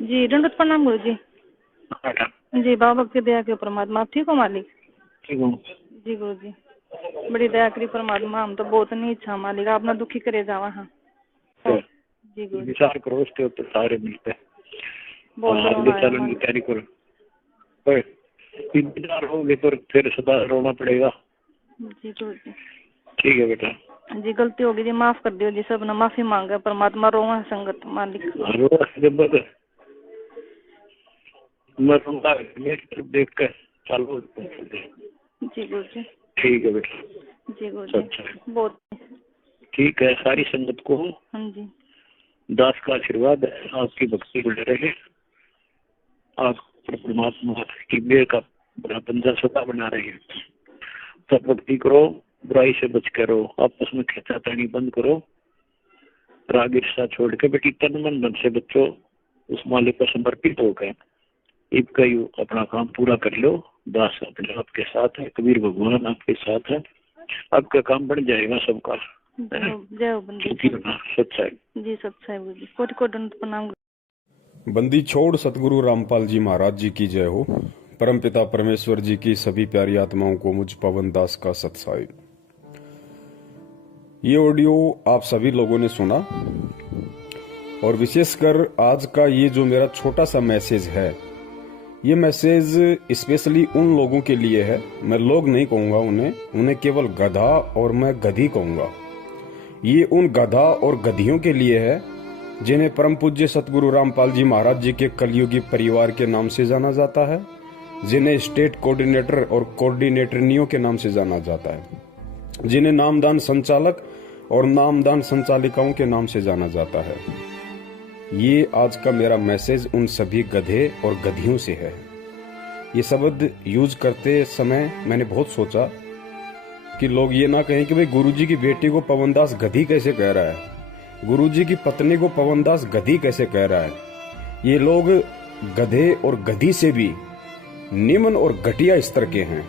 जी दंडवत प्रणाम गुरु जी। बेटा जी बाबा भक्ति दया के परमात्मा। आप ठीक हो मालिक? ठीक हूँ। जी गुरु जी बड़ी दया करी परमात्मा, हम तो बहुत नहीं इच्छा मालिक, आप ना दुखी करे जावा। हाँ जी गुरु जी विचार करो उसके ऊपर सारे मिलते हैं। बहुत आगे रोना आया चलने की मालिक। तैयारी करो। पर इंतजार होगे तो फिर सदा रोना पड़ेगा। जी गुरु जी ठीक है बेटा। जी गलती होगी जी, माफ कर दियो जी, सब ना माफी मांगे परमात्मा। रोवा संगत मालिक। जब मैं रोना मेरी तरफ देख कर चालू। जी गुरु जी। ठीक है बेटा। जी गुरु जी अच्छा बहुत। ठीक है। सारी संगत को हाँ जी दास का आशीर्वाद है, आपकी भक्ति बढ़ रहे, आप परमात्मा की मेहर का बड़ा बंधा सदा बना रहे हैं। सब भक्ति करो, बुराई से बच करो, आपस में खींचातानी बंद करो, राग ईर्ष्या छोड़ के बेटी तन मन धन से बच्चों उस मालिक को समर्पित होकर इनका यू अपना काम पूरा कर लो। दास अपने आपके साथ है, कबीर भगवान आपके साथ है, आपका काम बढ़ जाएगा सबका। जय हो बंदी सच्चाई। जी सच्चाई गुरु जी। कोटि कोटि दंडवत प्रणाम। बंदी छोड़ सतगुरु रामपाल जी महाराज जी की जय हो। परमपिता परमेश्वर जी की सभी प्यारी आत्माओं को मुझ पवन दास का सत्साई। ये ऑडियो आप सभी लोगों ने सुना और विशेषकर आज का ये जो मेरा छोटा सा मैसेज है, ये मैसेज स्पेशली उन लोगों के लिए है। मैं लोग नहीं कहूंगा उन्हें केवल गधा और मैं गधी कहूंगा। ये उन गधा और गधियों के लिए है जिन्हें परम पूज्य सतगुरु रामपाल जी महाराज जी के कलयुगी परिवार के नाम से जाना जाता है, जिन्हें स्टेट कोऑर्डिनेटर और कोऑर्डिनेटरनियों के नाम से जाना जाता है, जिन्हें नामदान संचालक और नामदान संचालिकाओं के नाम से जाना जाता है। ये आज का मेरा मैसेज उन सभी गधे और गधियों से है। ये शब्द यूज करते समय मैंने बहुत सोचा कि लोग ये ना कहें कि भाई गुरुजी की बेटी को पवनदास गधी कैसे कह रहा है, गुरुजी की पत्नी को पवनदास गधी कैसे कह रहा है। ये लोग गधे और गधी से भी निम्न और घटिया स्तर के हैं।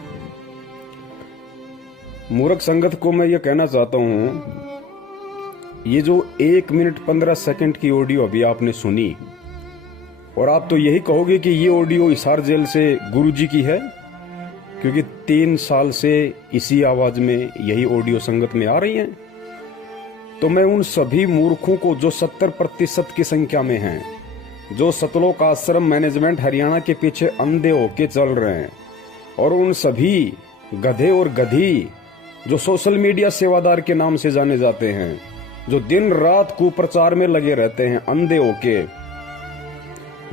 मूर्ख संगत को मैं ये कहना चाहता हूं, ये जो 1 मिनट 15 सेकंड की ऑडियो अभी आपने सुनी और आप तो यही कहोगे कि ये ऑडियो हिसार जेल से गुरुजी की है, क्योंकि 3 साल से इसी आवाज में यही ऑडियो संगत में आ रही है। तो मैं उन सभी मूर्खों को जो 70% की संख्या में हैं, जो सतलोक आश्रम मैनेजमेंट हरियाणा के पीछे अंधे होके चल रहे हैं, और उन सभी गधे और गधी जो सोशल मीडिया सेवादार के नाम से जाने जाते हैं, जो दिन रात कुप्रचार में लगे रहते हैं अंधे होके,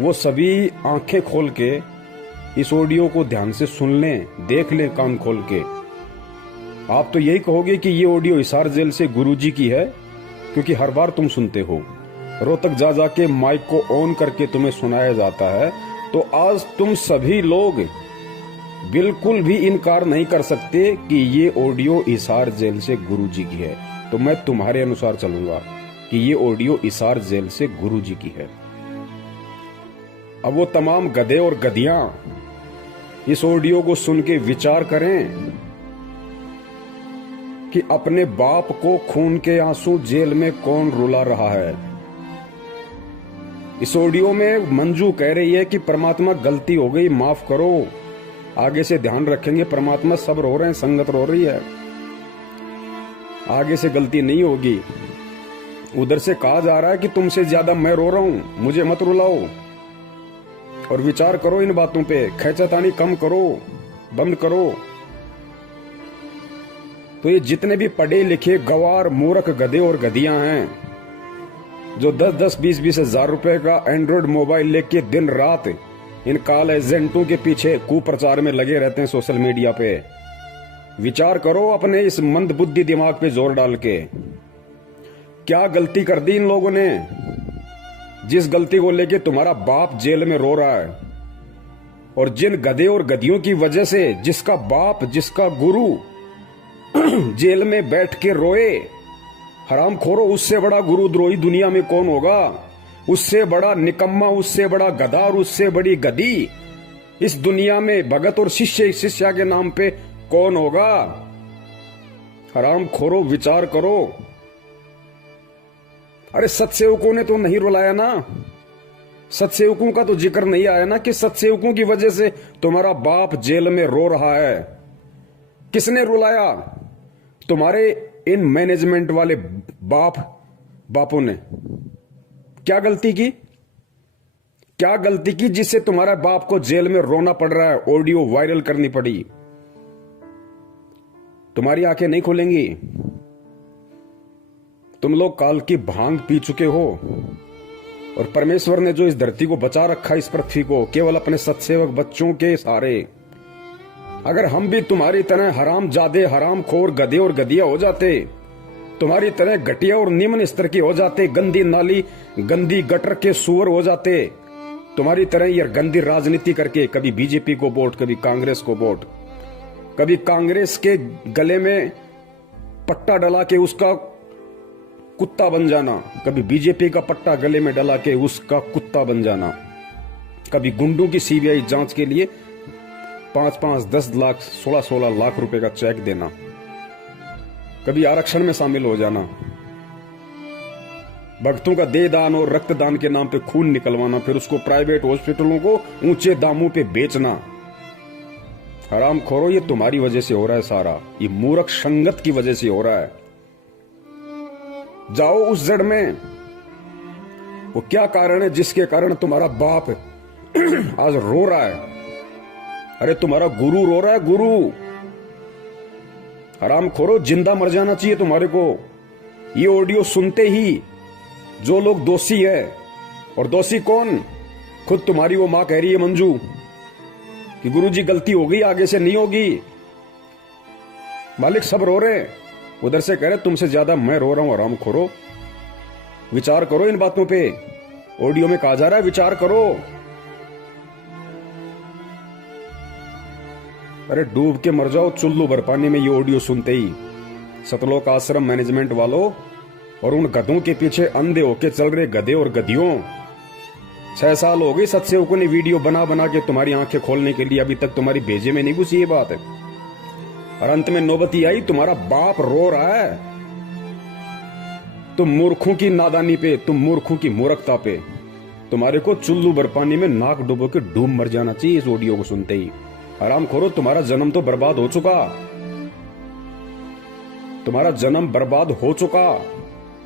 वो सभी आंखें खोल के इस ऑडियो को ध्यान से सुन लें, देख लें कान खोल के। आप तो यही कहोगे कि ये ऑडियो हिसार जेल से गुरुजी की है, क्योंकि हर बार तुम सुनते हो, रोहतक जा जाके माइक को ऑन करके तुम्हें सुनाया जाता है। तो आज तुम सभी लोग बिल्कुल भी इनकार नहीं कर सकते कि ये ऑडियो हिसार जेल से गुरुजी की है। तो मैं तुम्हारे अनुसार चलूंगा कि ये ऑडियो हिसार जेल से गुरुजी की है। अब वो तमाम गधे और गधियां इस ऑडियो को सुन के विचार करें कि अपने बाप को खून के आंसू जेल में कौन रुला रहा है। इस ऑडियो में मंजू कह रही है कि परमात्मा गलती हो गई, माफ करो, आगे से ध्यान रखेंगे। परमात्मा सब रो रहे हैं, संगत रो रही है, आगे से गलती नहीं होगी। उधर से कहा जा रहा है कि तुमसे ज्यादा मैं रो रहा हूं, मुझे मत रुलाओ। और विचार करो इन बातों पे, खैचतानी कम करो, बंद करो। तो ये जितने भी पढ़े लिखे गवार मूर्ख गधे और गधियां हैं, जो 10-10, 20-20 हजार रुपए का एंड्रॉइड मोबाइल लेके दिन रात इन काल एजेंटों के पीछे कुप्रचार में लगे रहते हैं सोशल मीडिया पे, विचार करो अपने इस मंद बुद्धि दिमाग पे जोर डाल के। क्या गलती कर दी इन लोगों ने, जिस गलती को लेके तुम्हारा बाप जेल में रो रहा है? और जिन गधे और गधियों की वजह से जिसका बाप, जिसका गुरु जेल में बैठ के रोए, हराम खोरो, उससे बड़ा गुरुद्रोही दुनिया में कौन होगा? उससे बड़ा निकम्मा, उससे बड़ा गधा और उससे बड़ी गधी इस दुनिया में भगत और शिष्या के नाम पे कौन होगा? हराम खोरो, विचार करो। अरे सत्सेवकों ने तो नहीं रुलाया ना, सत्सेवकों का तो जिक्र नहीं आया ना कि सत्सेवकों की वजह से तुम्हारा बाप जेल में रो रहा है। किसने रुलाया? तुम्हारे इन मैनेजमेंट वाले बापों ने। क्या गलती की? क्या गलती की जिससे तुम्हारा बाप को जेल में रोना पड़ रहा है, ऑडियो वायरल करनी पड़ी? तुम्हारी आंखें नहीं खुलेंगी। तुम लोग काल की भांग पी चुके हो और परमेश्वर ने जो इस धरती को बचा रखा, इस पृथ्वी को, केवल अपने सत्सेवक बच्चों के सहारे। अगर हम भी तुम्हारी तरह हराम जादे, हराम खोर, गधे और गधिया हो जाते, तुम्हारी तरह घटिया और निम्न स्तर के हो जाते, गंदी नाली, गंदी गटर के सुअर हो जाते, तुम्हारी तरह ये गंदी राजनीति करके कभी बीजेपी को वोट, कभी कांग्रेस को वोट, कभी कांग्रेस के गले में पट्टा डला के उसका कुत्ता बन जाना, कभी बीजेपी का पट्टा गले में डला के उसका कुत्ता बन जाना, कभी गुंडों की सीबीआई जांच के लिए 5-5, 10 लाख, 16-16 लाख रुपए का चेक देना, कभी आरक्षण में शामिल हो जाना, भक्तों का देह दान और रक्तदान के नाम पे खून निकलवाना, फिर उसको प्राइवेट हॉस्पिटलों को ऊंचे दामों पे बेचना। हराम खोरो, ये तुम्हारी वजह से हो रहा है सारा। ये मूर्ख संगत की वजह से हो रहा है। जाओ उस जड़ में, वो क्या कारण है जिसके कारण तुम्हारा बाप आज रो रहा है? अरे तुम्हारा गुरु रो रहा है, गुरु। हराम खोरो, जिंदा मर जाना चाहिए तुम्हारे को। ये ऑडियो सुनते ही जो लोग दोषी है, और दोषी कौन? खुद तुम्हारी वो मां कह रही है मंजू कि गुरुजी गलती हो गई, आगे से नहीं होगी। मालिक सब रो रहे हैं, उधर से कह रहे तुमसे ज्यादा मैं रो रहा हूं। हराम खोरो, विचार करो इन बातों पे। ऑडियो में कहा जा रहा है विचार करो। अरे डूब के मर जाओ चुल्लू भर पानी में ये ऑडियो सुनते ही। सतलोक आश्रम मैनेजमेंट वालों और उन गधों के पीछे अंधे होके चल रहे गधे और गधियों, 6 साल हो गए सत्सेवकों ने वीडियो बना बना के तुम्हारी आंखें खोलने के लिए, अभी तक तुम्हारी भेजे में नहीं घुसी ये बात है। और अंत में नौबती आई, तुम्हारा बाप रो रहा है। तुम मूर्खों की नादानी पे, तुम मूर्खों की मूर्खता पे, तुम्हारे को चुल्लू भर पानी में नाक डुबो के डूब मर जाना चाहिए इस ऑडियो को सुनते ही। आराम खोरो, तुम्हारा जन्म तो बर्बाद हो चुका, तुम्हारा जन्म बर्बाद हो चुका।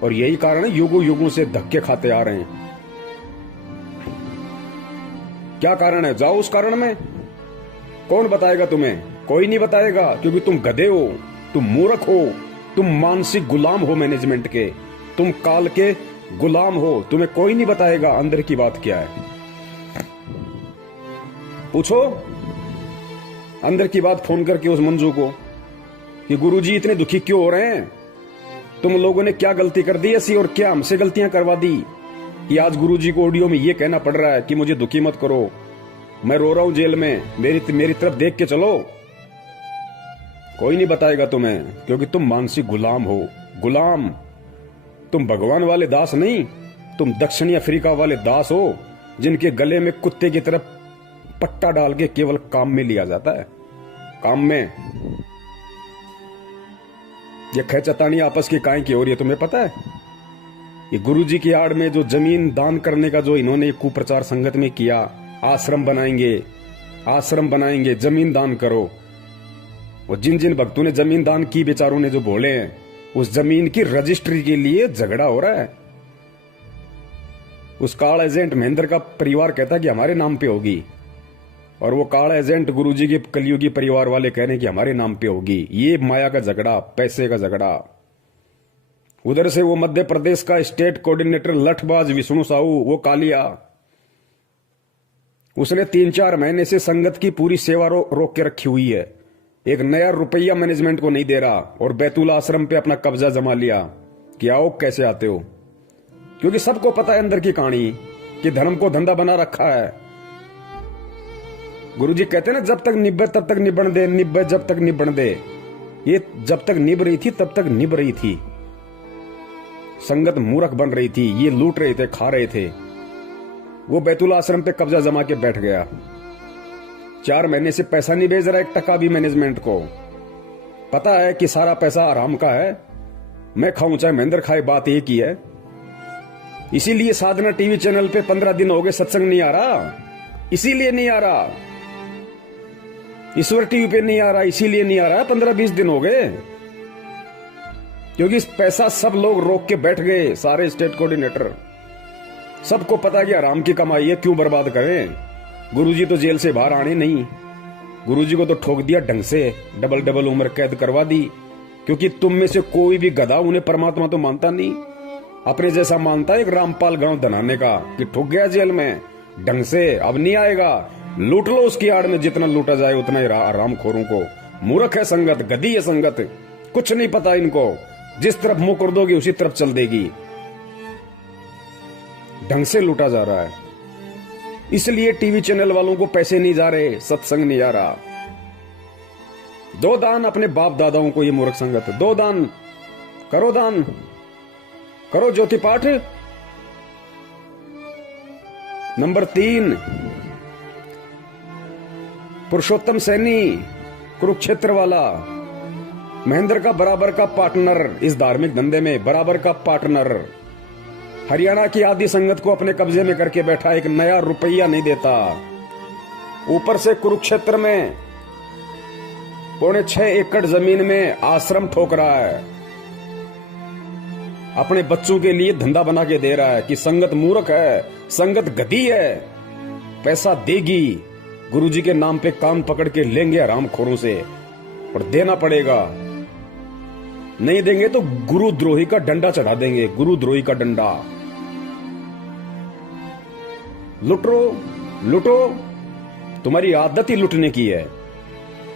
और यही कारण है युगों युगों से धक्के खाते आ रहे हैं। क्या कारण है? जाओ उस कारण में। कौन बताएगा तुम्हें? कोई नहीं बताएगा, क्योंकि तुम गधे हो, तुम मूर्ख हो, तुम मानसिक गुलाम हो मैनेजमेंट के, तुम काल के गुलाम हो। तुम्हें कोई नहीं बताएगा अंदर की बात क्या है। पूछो अंदर की बात फोन करके उस मंजू को कि गुरुजी इतने दुखी क्यों हो रहे हैं, तुम लोगों ने क्या गलती कर दी ऐसी, और क्या हमसे गलतियां करवा दी कि आज गुरुजी को ऑडियो में ये कहना पड़ रहा है कि मुझे दुखी मत करो, मैं रो रहा हूं जेल में, मेरी तरफ देख के चलो। कोई नहीं बताएगा तुम्हें, क्योंकि तुम मानसिक गुलाम हो। गुलाम तुम भगवान वाले दास नहीं, तुम दक्षिणी अफ्रीका वाले दास हो, जिनके गले में कुत्ते की तरफ पट्टा डाल के केवल काम में लिया जाता है। काम में ये खैचतानी आपस की काहे की हो रही है तुम्हें पता है? ये गुरुजी की आड़ में जो जमीन दान करने का जो इन्होंने कुप्रचार संगत में किया, आश्रम बनाएंगे, जमीन दान करो। और जिन जिन भक्तों ने जमीन दान की, बेचारों ने जो बोले हैं, उस जमीन की रजिस्ट्री के लिए झगड़ा हो रहा है। उस काल एजेंट महेंद्र का परिवार कहता है कि हमारे नाम पे होगी, और वो काल एजेंट गुरुजी के कलयुगी परिवार वाले कह रहे हैं कि हमारे नाम पे होगी। ये माया का झगड़ा, पैसे का झगड़ा। उधर से वो मध्य प्रदेश का स्टेट कोऑर्डिनेटर लठबाज विष्णु साहू, वो कालिया, उसने 3-4 महीने से संगत की पूरी सेवा रोक के रखी हुई है। एक नया रुपया मैनेजमेंट को नहीं दे रहा, और बैतूल आश्रम पे अपना कब्जा जमा लिया कि आओ कैसे आते हो, क्योंकि सबको पता है अंदर की कहानी कि धर्म को धंधा बना रखा है। गुरुजी कहते हैं ना, जब तक निब्बे तब तक निबण दे, निब्बे जब तक निबण दे। ये जब तक निभ रही थी तब तक निभ रही थी। संगत मूर्ख बन रही थी, ये लूट रहे थे, खा रहे थे। वो बैतूल आश्रम पे कब्जा जमा के बैठ गया। 4 महीने से पैसा नहीं भेज रहा 1 टका भी मैनेजमेंट को। पता है कि सारा पैसा आराम का है, मैं खाऊं चाहे महेंद्र खाए, बात एक ही है। इसीलिए साधना टीवी चैनल पे 15 दिन हो गए सत्संग नहीं आ रहा, इसीलिए नहीं आ रहा। ईश्वर टीवी पे नहीं आ रहा, इसीलिए नहीं आ रहा। 15-20 दिन हो गए, क्योंकि पैसा सब लोग रोक के बैठ गए, सारे स्टेट कोऑर्डिनेटर। सबको पता है कि आराम की कमाई है, क्यों बर्बाद करें। गुरुजी तो जेल से बाहर आने नहीं, गुरुजी को तो ठोक दिया ढंग से, डबल उम्र कैद करवा दी। क्योंकि तुम में से कोई भी गधा उन्हें परमात्मा तो मानता नहीं, अपने जैसा मानता है एक रामपाल गांव धनाने का, कि ठुक गया जेल में ढंग से, अब नहीं आएगा। लूट लो उसकी आड़ में, जितना लूटा जाए उतना ही आरामखोरों को। मूर्ख है संगत, गधी है संगत, कुछ नहीं पता इनको। जिस तरफ मुंह कर दोगे उसी तरफ चल देगी। ढंग से लूटा जा रहा है, इसलिए टीवी चैनल वालों को पैसे नहीं जा रहे, सत्संग नहीं आ रहा। दो दान अपने बाप दादाओं को, ये मूर्ख संगत। दो दान करो, दान करो, ज्योति पाठ। नंबर 3, पुरुषोत्तम सैनी कुरुक्षेत्र वाला, महेंद्र का बराबर का पार्टनर इस धार्मिक धंधे में, बराबर का पार्टनर। हरियाणा की आदि संगत को अपने कब्जे में करके बैठा, एक नया रुपया नहीं देता। ऊपर से कुरुक्षेत्र में 6.25 एकड़ जमीन में आश्रम ठोक रहा है, अपने बच्चों के लिए धंधा बना के दे रहा है कि संगत मूर्ख है, संगत गधी है, पैसा देगी। गुरुजी के नाम पे कान पकड़ के लेंगे हरामखोरों से, और देना पड़ेगा। नहीं देंगे तो गुरुद्रोही का डंडा चढ़ा देंगे, गुरुद्रोही का डंडा। लुटो लुटो, तुम्हारी आदत ही लुटने की है।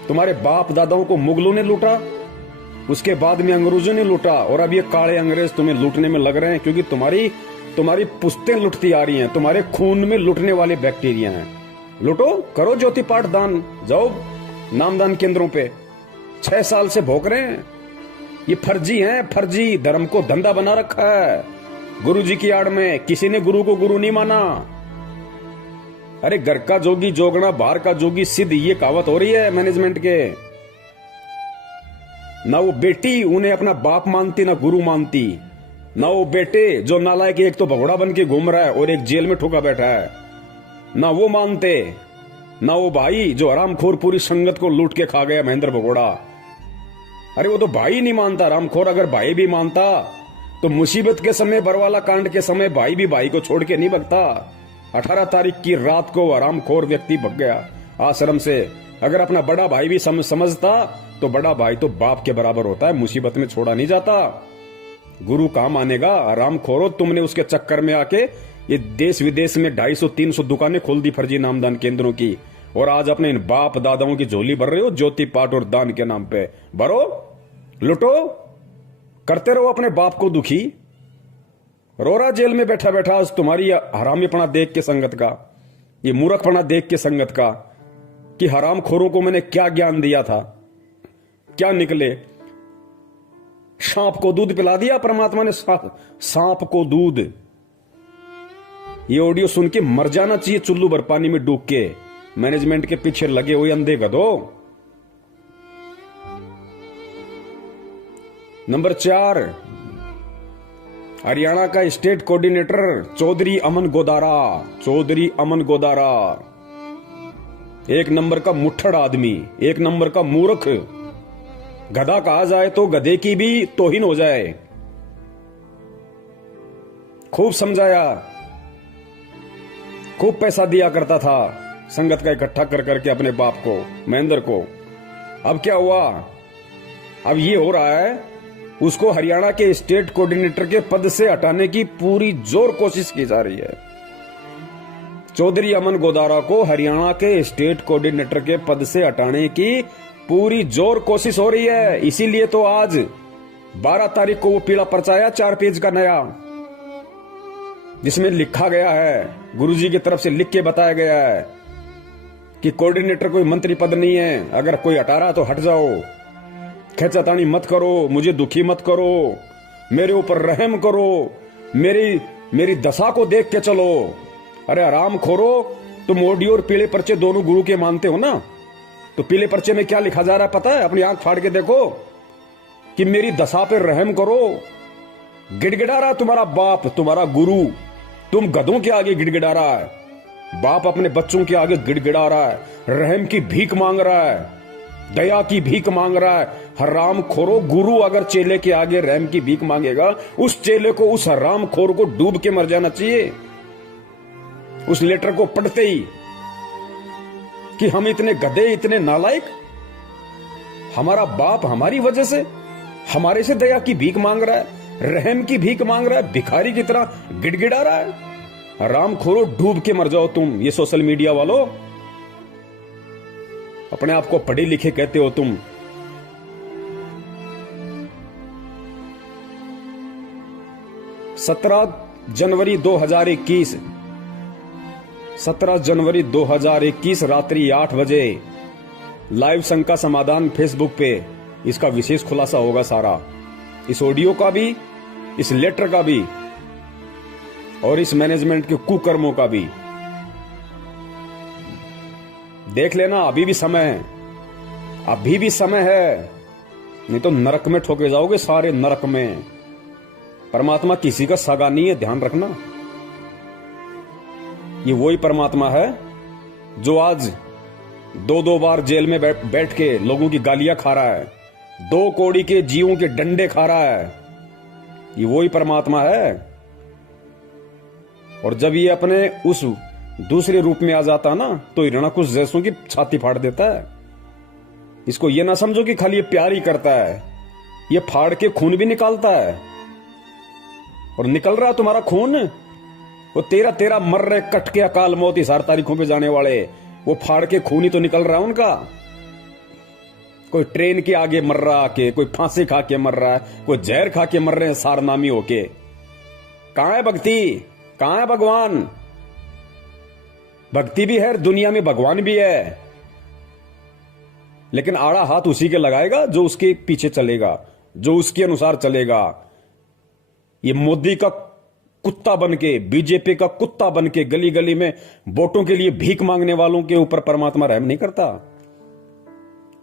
तुम्हारे बाप दादाओं को मुगलों ने लूटा, उसके बाद में अंग्रेजों ने लूटा, और अब ये काले अंग्रेज तुम्हें लूटने में लग रहे हैं, क्योंकि तुम्हारी पुश्तें लुटती आ रही हैं, तुम्हारे खून में लुटने वाले बैक्टीरिया हैं। लुटो, करो ज्योति पाठ दान, जाओ नामदान केंद्रों पे। 6 साल से भोग रहे हैं, ये फर्जी हैं, फर्जी धर्म को धंधा बना रखा है गुरुजी की आड़ में। किसी ने गुरु को गुरु नहीं माना। अरे घर का जोगी जोगना, बाहर का जोगी सिद्ध, ये कहावत हो रही है मैनेजमेंट के। ना वो बेटी उन्हें अपना बाप मानती, ना गुरु मानती। ना वो बेटे जो नालायक, एक तो भगोड़ा बन के घूम रहा है और एक जेल में ठुका बैठा है, ना वो मानते। ना वो भाई जो हरामखोर पूरी संगत को लूट के खा गया, महेंद्र भगोड़ा। अरे वो तो भाई नहीं मानता, हरामखोर। अगर भाई भी मानता तो मुसीबत के समय, बरवाला कांड के समय, भाई भी भाई को छोड़ के नहीं भगता। 18 तारीख की रात को हरामखोर व्यक्ति भग गया आश्रम से। अगर अपना बड़ा भाई भी समझता तो बड़ा भाई तो बाप के बराबर होता है, मुसीबत में छोड़ा नहीं जाता। गुरु कहां मानेगा? हरामखोरो, तुमने उसके चक्कर में आके ये देश विदेश में 250-300 दुकानें खोल दी फर्जी नामदान केंद्रों की, और आज अपने इन बाप दादाओं की झोली भर रहे हो ज्योति पाठ और दान के नाम पे। भरो, लुटो, करते रहो अपने बाप को दुखी। रोरा जेल में बैठा बैठा आज तुम्हारी हरामीपना देख के संगत का, ये मूर्खपना देख के संगत का, कि हरामखोरों को मैंने क्या ज्ञान दिया था, क्या निकले। सांप को दूध पिला दिया परमात्मा ने, सांप को दूध। ये ऑडियो सुन के मर जाना चाहिए चुल्लू भर पानी में डूब के, मैनेजमेंट के पीछे लगे हुए अंधे गधो। नंबर 4, हरियाणा का स्टेट कोऑर्डिनेटर चौधरी अमन गोदारा। चौधरी अमन गोदारा एक नंबर का मुट्ठड़ आदमी, एक नंबर का मूर्ख। गधा कहा जाए तो गधे की भी तौहीन हो जाए। खूब समझाया, खूब पैसा दिया करता था संगत का इकट्ठा कर करके अपने बाप को, महेंद्र को। अब क्या हुआ? अब ये हो रहा है, उसको हरियाणा के स्टेट कोऑर्डिनेटर के पद से हटाने की पूरी जोर कोशिश की जा रही है। चौधरी अमन गोदारा को हरियाणा के स्टेट कोऑर्डिनेटर के पद से हटाने की पूरी जोर कोशिश हो रही है। इसीलिए तो आज 12 तारीख को वो पीला पर्चा आया 4 पेज का नया, जिसमें लिखा गया है, गुरुजी की तरफ से लिख के बताया गया है कि कोऑर्डिनेटर कोई मंत्री पद नहीं है, अगर कोई हटा रहा तो हट जाओ, खेचातानी मत करो, मुझे दुखी मत करो, मेरे ऊपर रहम करो, मेरी दशा को देख के चलो। अरे आराम खोरो, तुम ऑडियो और पीले पर्चे दोनों गुरु के मानते हो ना, तो पीले पर्चे में क्या लिखा जा रहा है पता है? अपनी आंख फाड़ के देखो कि मेरी दशा पे रहम करो, गिड़गिड़ा रहा तुम्हारा बाप, तुम्हारा गुरु, तुम गधों के आगे गिड़गिड़ा रहा है। बाप अपने बच्चों के आगे गिड़गिड़ा रहा है, रहम की भीख मांग रहा है, दया की भीख मांग रहा है। हराम खोरो, गुरु अगर चेले के आगे रहम की भीख मांगेगा, उस चेले को, उस हराम खोर को डूब के मर जाना चाहिए उस लेटर को पढ़ते ही, कि हम इतने गधे, इतने नालायक। हमारा बाप हमारी वजह से, हमारे से दया की भीख मांग रहा है, रहम की भीख मांग रहा है, भिखारी की तरह गिड़गिड़ा रहा है। हराम खोरो, डूब के मर जाओ तुम। ये सोशल मीडिया वालों, अपने आप को पढ़े लिखे कहते हो तुम। जनवरी 2021 17 जनवरी 2021 रात्रि 8 बजे लाइव संघ का समाधान फेसबुक पे इसका विशेष खुलासा होगा सारा, इस ऑडियो का भी, इस लेटर का भी और इस मैनेजमेंट के कुकर्मों का भी। देख लेना, अभी भी समय है, अभी भी समय है, नहीं तो नरक में ठोके जाओगे, सारे नरक में। परमात्मा किसी का सगा नहीं है, ध्यान रखना। ये वही परमात्मा है जो आज 2-2 बार जेल में बैठ के लोगों की गालियां खा रहा है, 2 कौड़ी के जीवों के डंडे खा रहा है। ये वही परमात्मा है। और जब ये अपने उस दूसरे रूप में आ जाता ना, तो हिरणाकुश जैसों की छाती फाड़ देता है। इसको ये ना समझो कि खाली ये प्यार ही करता है, ये फाड़ के खून भी निकालता है। और निकल रहा तुम्हारा खून, वो 13 मर रहे कट के अकाल मौत इस 4 तारीखों पे जाने वाले, वो फाड़ के खून ही तो निकल रहा है उनका। कोई ट्रेन के आगे मर रहा के, कोई फांसी खा के मर रहा है, कोई जहर खा के मर रहे हैं सारनामी होके। कहां है भक्ति, कहां है भगवान? भक्ति भी है, दुनिया में भगवान भी है, लेकिन आड़ा हाथ उसी के लगाएगा जो उसके पीछे चलेगा, जो उसके अनुसार चलेगा। ये मोदी का कुत्ता बनके, बीजेपी का कुत्ता बनके गली गली में वोटों के लिए भीख मांगने वालों के ऊपर परमात्मा रहम नहीं करता।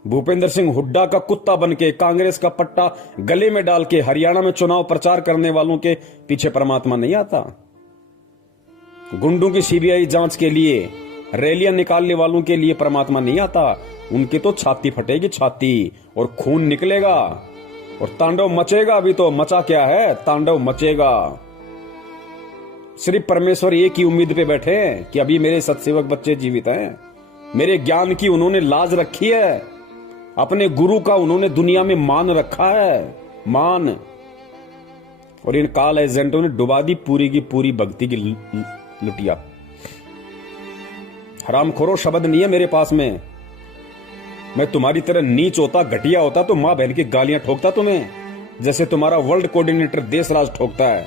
भूपेंद्र सिंह हुड्डा का कुत्ता बनके, कांग्रेस का पट्टा गले में डाल के हरियाणा में चुनाव प्रचार करने वालों के पीछे परमात्मा नहीं आता। गुंडों की सीबीआई जांच के लिए रैलियां निकालने वालों के लिए परमात्मा नहीं आता। उनकी तो छाती फटेगी, छाती, और खून निकलेगा और तांडव मचेगा। अभी तो मचा क्या है, तांडव मचेगा। सिर्फ परमेश्वर एक ही उम्मीद पे बैठे हैं कि अभी मेरे सत्सेवक बच्चे जीवित हैं, मेरे ज्ञान की उन्होंने लाज रखी है, अपने गुरु का उन्होंने दुनिया में मान रखा है, मान। और इन काल एजेंटों ने डुबा दी पूरी की पूरी भक्ति की लुटिया। हरामखोरो शब्द नहीं है मेरे पास में। मैं तुम्हारी तरह नीच होता, घटिया होता तो मां बहन की गालियां ठोकता तुम्हें, जैसे तुम्हारा वर्ल्ड कोऑर्डिनेटर देशराज ठोकता है।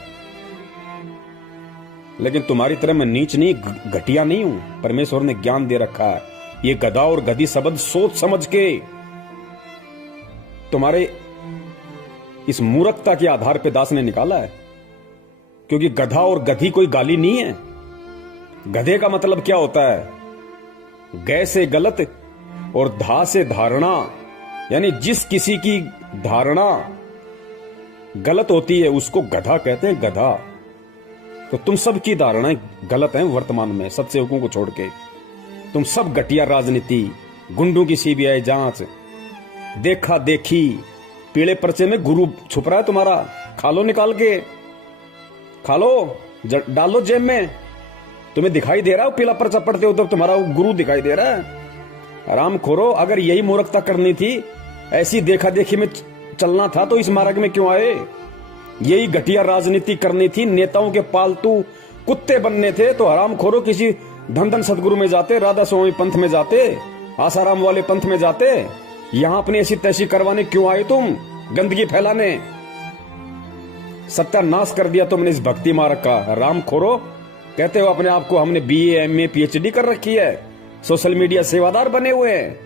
लेकिन तुम्हारी तरह मैं नीच नहीं, घटिया नहीं हूं। परमेश्वर ने ज्ञान दे रखा है। ये गधा और गधी शब्द सोच समझ के तुम्हारे इस मूर्खता के आधार पे दास ने निकाला है, क्योंकि गधा और गधी कोई गाली नहीं है। गधे का मतलब क्या होता है? गै से गलत और धा से धारणा, यानी जिस किसी की धारणा गलत होती है उसको गधा कहते हैं, गधा। तो तुम सब की धारणाएं गलत हैं वर्तमान में, सत्सेवकों को छोड़ के। तुम सब घटिया राजनीति, गुंडों की सीबीआई जांच, देखा देखी, पीले पर्चे में गुरु छुप रहा है तुम्हारा। खा लो, निकाल के खा लो, डालो जेब में। तुम्हें दिखाई दे रहा है पीला पर्चा पढ़ते हो तो तुम्हारा गुरु दिखाई दे रहा है। आराम खोरो, अगर यही मूर्खता करनी थी, ऐसी देखा देखी में चलना था तो इस मार्ग में क्यों आए? यही घटिया राजनीति करनी थी, नेताओं के पालतू कुत्ते बनने थे तो हराम खोरो किसी धन सदगुरु में जाते, राधा स्वामी पंथ में जाते, आसाराम वाले पंथ में जाते। यहां अपनी ऐसी तैसी करवाने क्यों आए तुम? गंदगी फैलाने। सत्यानाश कर दिया तुमने इस भक्ति मार्ग का। राम खोरो, कहते हो अपने आप को हमने BA MA PhD कर रखी है, सोशल मीडिया सेवादार बने हुए हैं।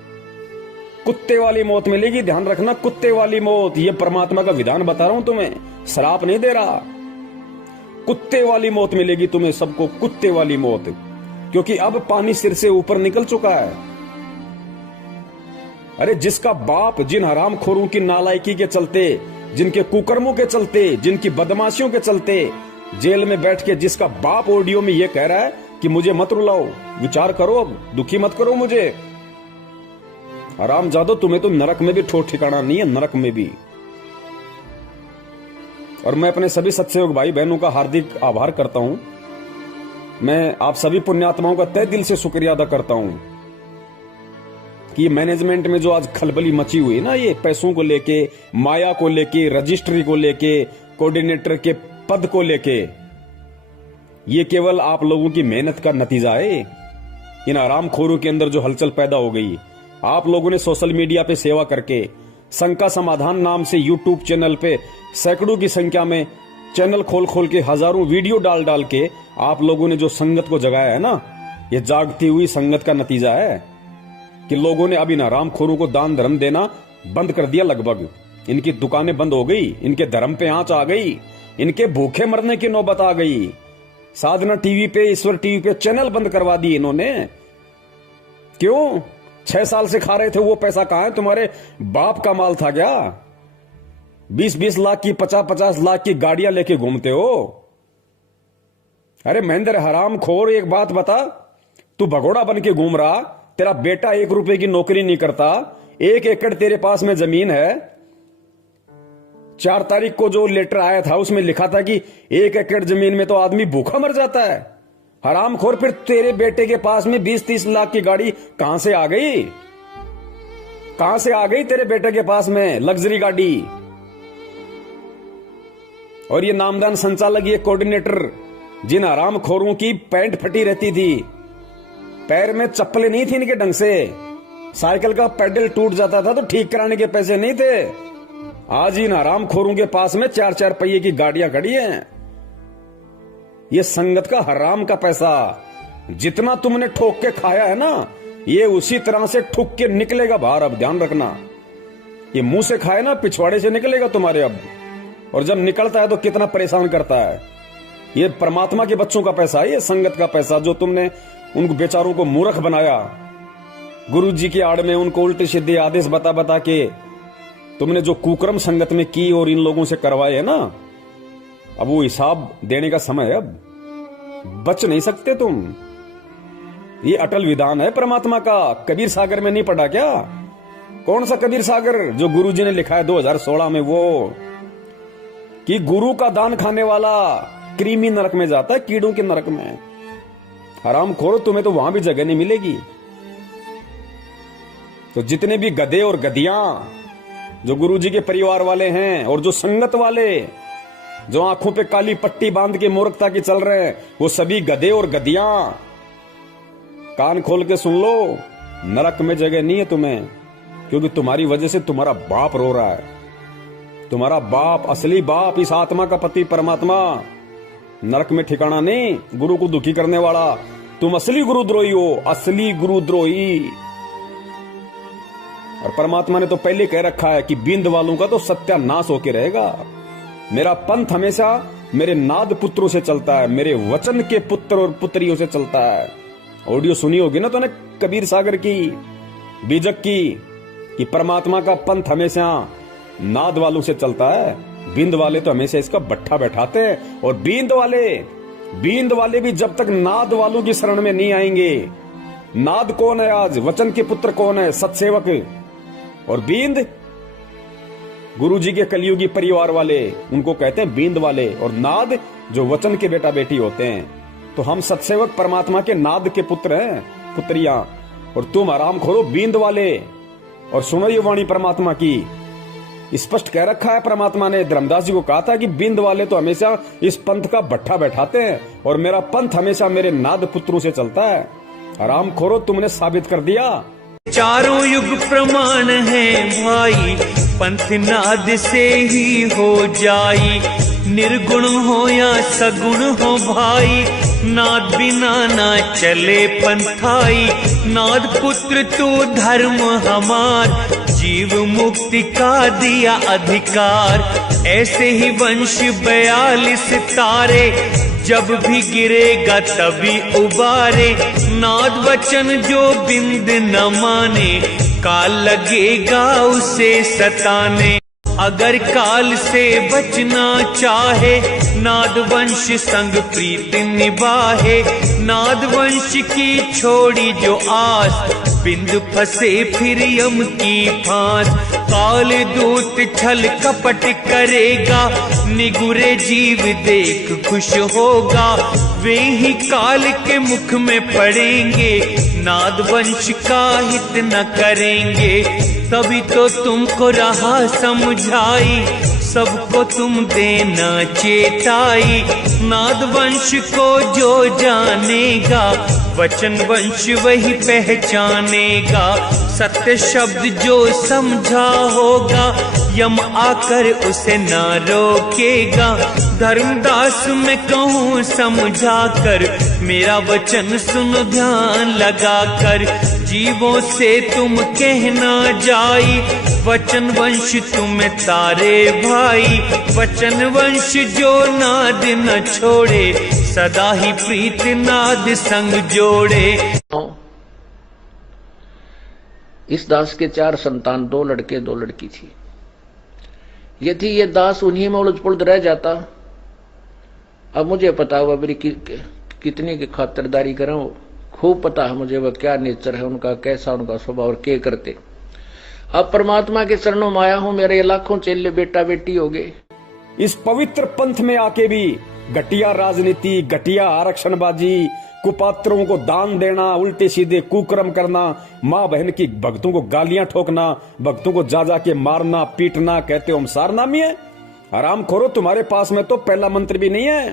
कुत्ते वाली मौत मिलेगी, ध्यान रखना, कुत्ते वाली मौत। ये परमात्मा का विधान बता रहा हूं तुम्हें, श्राप नहीं दे रहा। कुत्ते वाली मौत मिलेगी तुम्हें सबको, कुत्ते वाली मौत, क्योंकि अब पानी सिर से ऊपर निकल चुका है। अरे जिसका बाप जिन हरामखोरों की नालायकी के चलते जिनके कुकर्मों के चलते, जिनकी बदमाशियों के चलते जेल में बैठ के जिसका बाप ऑडियो में ये कह रहा है कि मुझे मत रुलाओ, विचार करो, अब दुखी मत करो मुझे। हरामजादो, तुम्हें तो नरक में भी ठोर ठिकाना नहीं है, नरक में भी। और मैं अपने सभी सत्संग भाई बहनों का हार्दिक आभार करता हूं। मैं आप सभी पुण्यात्माओं का तहे दिल से शुक्रिया अदा करता हूं कि मैनेजमेंट में जो आज खलबली मची हुई ना, ये पैसों को लेके, माया को लेके, रजिस्ट्री को लेके, कोऑर्डिनेटर के पद को लेके, ये केवल आप लोगों की मेहनत का नतीजा है। इन आरामखोरों के अंदर जो हलचल पैदा हो गई, आप लोगों ने सोशल मीडिया पे सेवा करके, शंका समाधान नाम से यूट्यूब चैनल पे सैकड़ों की संख्या में चैनल खोल खोल के, हजारों वीडियो डाल डाल के आप लोगों ने जो संगत को जगाया है ना, ये जागती हुई संगत का नतीजा है कि लोगों ने अब इन हरामखोरों को दान धर्म देना बंद कर दिया। लगभग इनकी दुकानें बंद हो गई, इनके धर्म पे आंच आ गई, इनके भूखे मरने की नौबत आ गई। साधना टीवी पे, ईश्वर टीवी पे चैनल बंद करवा दिए इन्होंने। क्यों? 6 साल से खा रहे थे, वो पैसा कहां है? तुम्हारे बाप का माल था क्या? 20-20 लाख की, 50-50 लाख की गाड़ियां लेके घूमते हो। अरे महेंद्र हरामखोर, एक बात बता, तू भगोड़ा बन के घूम रहा, तेरा बेटा 1 रुपए की नौकरी नहीं करता, 1 एकड़ तेरे पास में जमीन है। 4 तारीख को जो लेटर आया था उसमें लिखा था कि 1 एकड़ जमीन में तो आदमी भूखा मर जाता है। हरामखोर, फिर तेरे बेटे के पास में 20-30 लाख की गाड़ी कहां से आ गई? कहां से आ गई तेरे बेटे के पास में लग्जरी गाड़ी? और ये नामदान संचालक, ये कोऑर्डिनेटर, जिन हरामखोरों की पैंट फटी रहती थी, पैर में चप्पलें नहीं थी इनके ढंग से, साइकिल का पेडल टूट जाता था तो ठीक कराने के पैसे नहीं थे, आज इन हरामखोरों के पास में 4-4 पहिए की गाड़ियां खड़ी हैं। ये संगत का हराम का पैसा जितना तुमने ठोक के खाया है ना, ये उसी तरह से ठुक के निकलेगा बाहर। अब ध्यान रखना, ये मुंह से खाए ना, पिछवाड़े से निकलेगा तुम्हारे अब। और जब निकलता है तो कितना परेशान करता है। ये परमात्मा के बच्चों का पैसा है, ये संगत का पैसा, जो तुमने उनको बेचारों को मूर्ख बनाया। गुरु जी की आड़ में उनको उल्टे सीधे आदेश बता बता के तुमने जो कुकर्म संगत में की और इन लोगों से करवाए है ना, अब वो हिसाब देने का समय है। अब बच नहीं सकते तुम। ये अटल विधान है परमात्मा का। कबीर सागर में नहीं पढ़ा क्या? कौन सा कबीर सागर जो गुरु जी ने लिखा है 2016 में, वो कि गुरु का दान खाने वाला कृमि नरक में जाता है, कीड़ों के नरक में। हरामखोरो, तुम्हें तो वहां भी जगह नहीं मिलेगी। तो जितने भी गधे और गधियां जो गुरु जी के परिवार वाले हैं और जो संगत वाले जो आंखों पे काली पट्टी बांध के मूर्खता की चल रहे हैं, वो सभी गधे और गधियां कान खोल के सुन लो, नरक में जगह नहीं है तुम्हें। क्योंकि तुम्हारी वजह से तुम्हारा बाप रो रहा है। तुम्हारा बाप, असली बाप, इस आत्मा का पति परमात्मा, नरक में ठिकाना नहीं। गुरु को दुखी करने वाला तुम असली गुरुद्रोही हो, असली गुरुद्रोही। और परमात्मा ने तो पहले कह रखा है कि बिंद वालों का तो सत्यानाश होके रहेगा। मेरा पंथ हमेशा मेरे नाद पुत्रों से चलता है, मेरे वचन के पुत्र और पुत्रियों से चलता है। ऑडियो सुनी होगी ना तूने कबीर सागर की, बीजक की, कि परमात्मा का पंथ हमेशा नाद वालों से चलता है। बिंद वाले तो हमेशा इसका बट्ठा बैठाते हैं। और बिंद वाले भी जब तक नाद वालों की शरण में नहीं आएंगे। नाद कौन है आज? वचन के पुत्र कौन है? सत्सेवक। और बींद गुरु जी के कलियुगी परिवार वाले, उनको कहते हैं बींद वाले। और नाद जो वचन के बेटा बेटी होते हैं। तो हम सत्सेवक परमात्मा के नाद के पुत्र हैं, पुत्रियां। और तुम हरामखोरो बींद वाले। और सुनो ये वाणी परमात्मा की, स्पष्ट कह रखा है परमात्मा ने। धर्मदास जी को कहा था कि बिंद वाले तो हमेशा इस पंथ का भट्ठा बैठाते हैं और मेरा पंथ हमेशा मेरे नाद पुत्रों से चलता है। हरामखोरो, तुमने साबित कर दिया। चारों युग प्रमाण है भाई, पंथ नाद से ही हो जाई। निर्गुण हो या सगुण हो भाई, नाद बिना ना चले पंथाई। नाद पुत्र तू धर्म हमार, जीव मुक्ति का दिया अधिकार। ऐसे ही वंश 42 तारे, जब भी गिरेगा तभी उबारे। नाद वचन जो बिंद न माने, काल लगेगा उसे सताने। अगर काल से बचना चाहे, नादवंश संग प्रीत निभाहे। नादवंश की छोड़ी जो आस, बिंद फंसे फिर यम की फांस। काल दूत छल कपट करेगा, निगुरे जीव देख खुश होगा। वे ही काल के मुख में पड़ेंगे, नादवंश का हित न करेंगे। तभी तो तुमको रहा समझाई, सबको तुम देना चेताई। नादवंश को जो जानेगा, वचन वंश वही पहचानेगा। सत्य शब्द जो समझा होगा, यम आकर उसे ना रोकेगा। धर्मदास मैं कहूँ समझा कर, मेरा वचन सुनो ध्यान लगा कर। जीवों से तुम कहना जाई, वचन वंश तुम्हें तारे भाई। वचन वंश जो नाद न छोड़े, सदा ही प्रीत नाद संग जोड़े। इस दास के 4 संतान, 2 लड़के 2 लड़की थी। यदि ये दास उन्हीं में उलझ पुलझ रह जाता, अब मुझे पता हुआ मेरी कितनी की खातिरदारी करूं, खूब पता है मुझे वह क्या नेचर है उनका, कैसा उनका स्वभाव और क्या करते। अब परमात्मा के चरणों में आया हूं, मेरे लाखों चेले बेटा बेटी हो गए। इस पवित्र पंथ में आके भी घटिया राजनीति, घटिया आरक्षणबाजी, कुपात्रों को दान देना, उल्टे सीधे कुकर्म करना, माँ बहन की भक्तों को गालियां ठोकना, भक्तों को जा जा के मारना पीटना, कहते हो हम सारनामी है। आराम खोरो, तुम्हारे पास में तो पहला मंत्र भी नहीं है।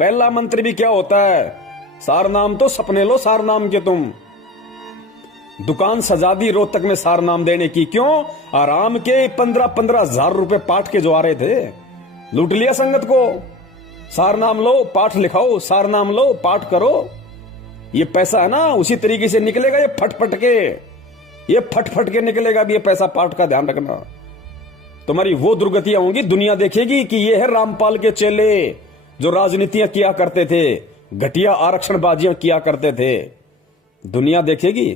पहला मंत्र भी क्या होता है? सार नाम तो सपने लो सार नाम के। तुम दुकान सजा दी रोहतक में सार नाम देने की, क्यों? आराम के 15-15 हजार रुपए पाठ के जो आ रहे थे, लूट लिया संगत को। सार नाम लो, पाठ लिखाओ, सार नाम लो, पाठ करो। ये पैसा है ना, उसी तरीके से निकलेगा। ये फटफट के निकलेगा भी ये पैसा। पाठ का ध्यान रखना, तुम्हारी वो दुर्गतियां होंगी, दुनिया देखेगी कि ये है रामपाल के चेले जो राजनीतियां किया करते थे, घटिया आरक्षणबाजियां किया करते थे। दुनिया देखेगी।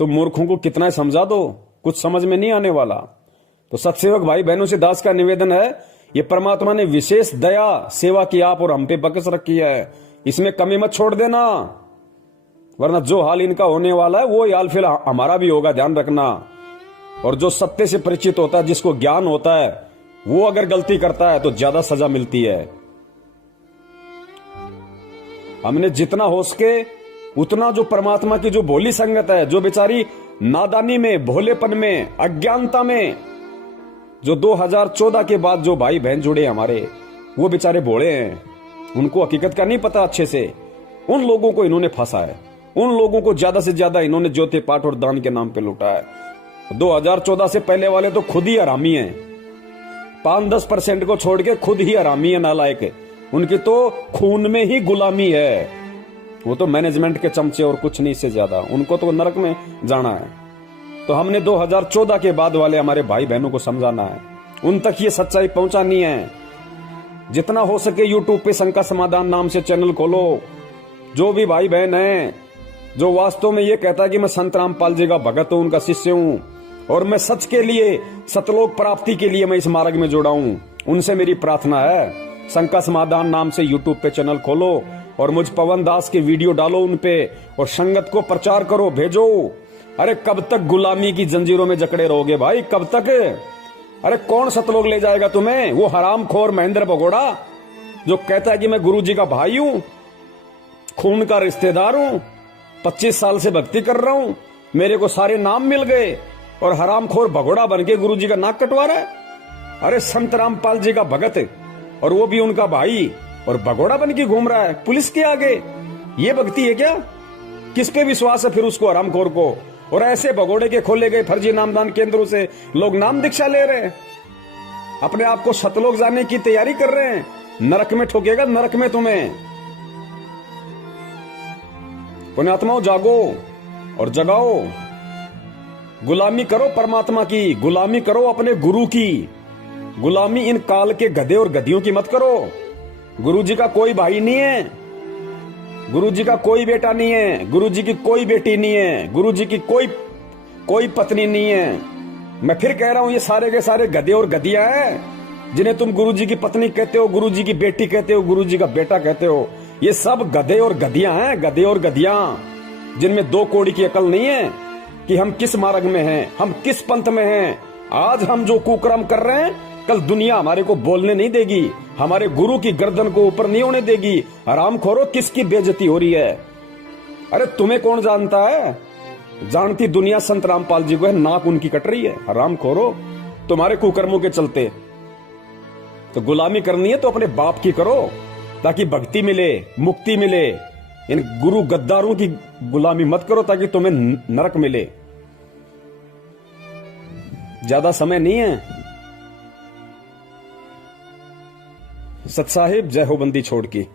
तो मूर्खों को कितना समझा दो, कुछ समझ में नहीं आने वाला। तो सत्सेवक भाई बहनों से दास का निवेदन है, ये परमात्मा ने विशेष दया सेवा की आप और हम पे बकस रखी है, इसमें कमी मत छोड़ देना, वरना जो हाल इनका होने वाला है वो हाल फिर हमारा भी होगा, ध्यान रखना। और जो सत्य से परिचित होता है, जिसको ज्ञान होता है, वो अगर गलती करता है तो ज्यादा सजा मिलती है। हमने जितना हो सके उतना जो परमात्मा की जो भोली संगत है, जो बेचारी नादानी में, भोलेपन में, अज्ञानता में, जो 2014 के बाद जो भाई बहन जुड़े हमारे, वो बेचारे भोले हैं, उनको हकीकत का नहीं पता अच्छे से। उन लोगों को इन्होंने फंसा है, उन लोगों को ज्यादा से ज्यादा इन्होंने ज्योति पाठ और दान के नाम पे लूटा है। 2014 से पहले वाले तो खुद ही हरामी हैं, 5-10% को छोड़ के खुद ही हरामी है, नालायक। उनकी तो खून में ही गुलामी है, वो तो मैनेजमेंट के चमचे और कुछ नहीं, इससे ज्यादा। उनको तो नरक में जाना है। तो हमने 2014 के बाद वाले हमारे भाई बहनों को समझाना है, उन तक ये सच्चाई पहुंचानी है। जितना हो सके यूट्यूब पे शंका समाधान नाम से चैनल खोलो। जो भी भाई बहन है जो वास्तव में ये कहता है कि मैं संत रामपाल जी का भगत हूं, उनका शिष्य हूं, और मैं सच के लिए, सतलोक प्राप्ति के लिए मैं इस मार्ग में जुड़ा हूं, उनसे मेरी प्रार्थना है, शंका समाधान नाम से यूट्यूब पे चैनल खोलो और मुझ पवन दास के वीडियो डालो उन पे, और संगत को प्रचार करो, भेजो। अरे कब तक गुलामी की जंजीरों में जकड़े रहोगे भाई, कब तक? अरे कौन सतलोक ले जाएगा तुम्हें? वो हरामखोर महेंद्र भगोड़ा जो कहता है कि मैं गुरु जी का भाई हूं, खून का रिश्तेदार हूं, 25 साल से भक्ति कर रहा हूं, मेरे को सारे नाम मिल गए, और हरामखोर भगोड़ा बन के गुरु जी का नाक कटवा रहा है। अरे संत रामपाल जी का भगत, और वो भी उनका भाई, और भगोड़ा बन के घूम रहा है पुलिस के आगे। ये भक्ति है क्या? किस पे विश्वास है फिर उसको, हरामखोर को? और ऐसे भगोड़े के खोले गए फर्जी नामदान केंद्रों से लोग नाम दीक्षा ले रहे हैं, अपने आप को सतलोक जाने की तैयारी कर रहे हैं। नरक में ठोकेगा, नरक में तुम्हें। पुण्यात्माओं, जागो और जगाओ। गुलामी करो परमात्मा की, गुलामी करो अपने गुरु की, गुलामी इन काल के गधे और गधियों की मत करो। गुरु जी का कोई भाई नहीं है, गुरु जी का कोई बेटा नहीं है, गुरु जी की कोई बेटी नहीं है, गुरु जी की कोई पत्नी नहीं है। मैं फिर कह रहा हूं, ये सारे के सारे गधे और गधियां हैं, जिन्हें तुम गुरुजी की पत्नी कहते हो, गुरुजी की बेटी कहते हो, गुरुजी का बेटा कहते हो। ये सब गधे और गधियां हैं, गधे और गधियां, जिनमें दो कौड़ी की अकल नहीं है कि हम किस मार्ग में हैं, हम किस पंथ में हैं। आज हम जो कुकर्म कर रहे हैं, कल दुनिया हमारे को बोलने नहीं देगी, हमारे गुरु की गर्दन को ऊपर नहीं होने देगी। हरामखोरो, किसकी बेइज्जती हो रही है? अरे तुम्हें कौन जानता है? जानती दुनिया संत रामपाल जी को है, नाक उनकी कट रही है। हरामखोरो, तुम्हारे कुकर्मों के चलते। तो गुलामी करनी है तो अपने बाप की करो, ताकि भक्ति मिले, मुक्ति मिले। इन गुरु गद्दारों की गुलामी मत करो, ताकि तुम्हें नरक मिले। ज्यादा समय नहीं है। सत साहिब, जय हो बंदी छोड़ की।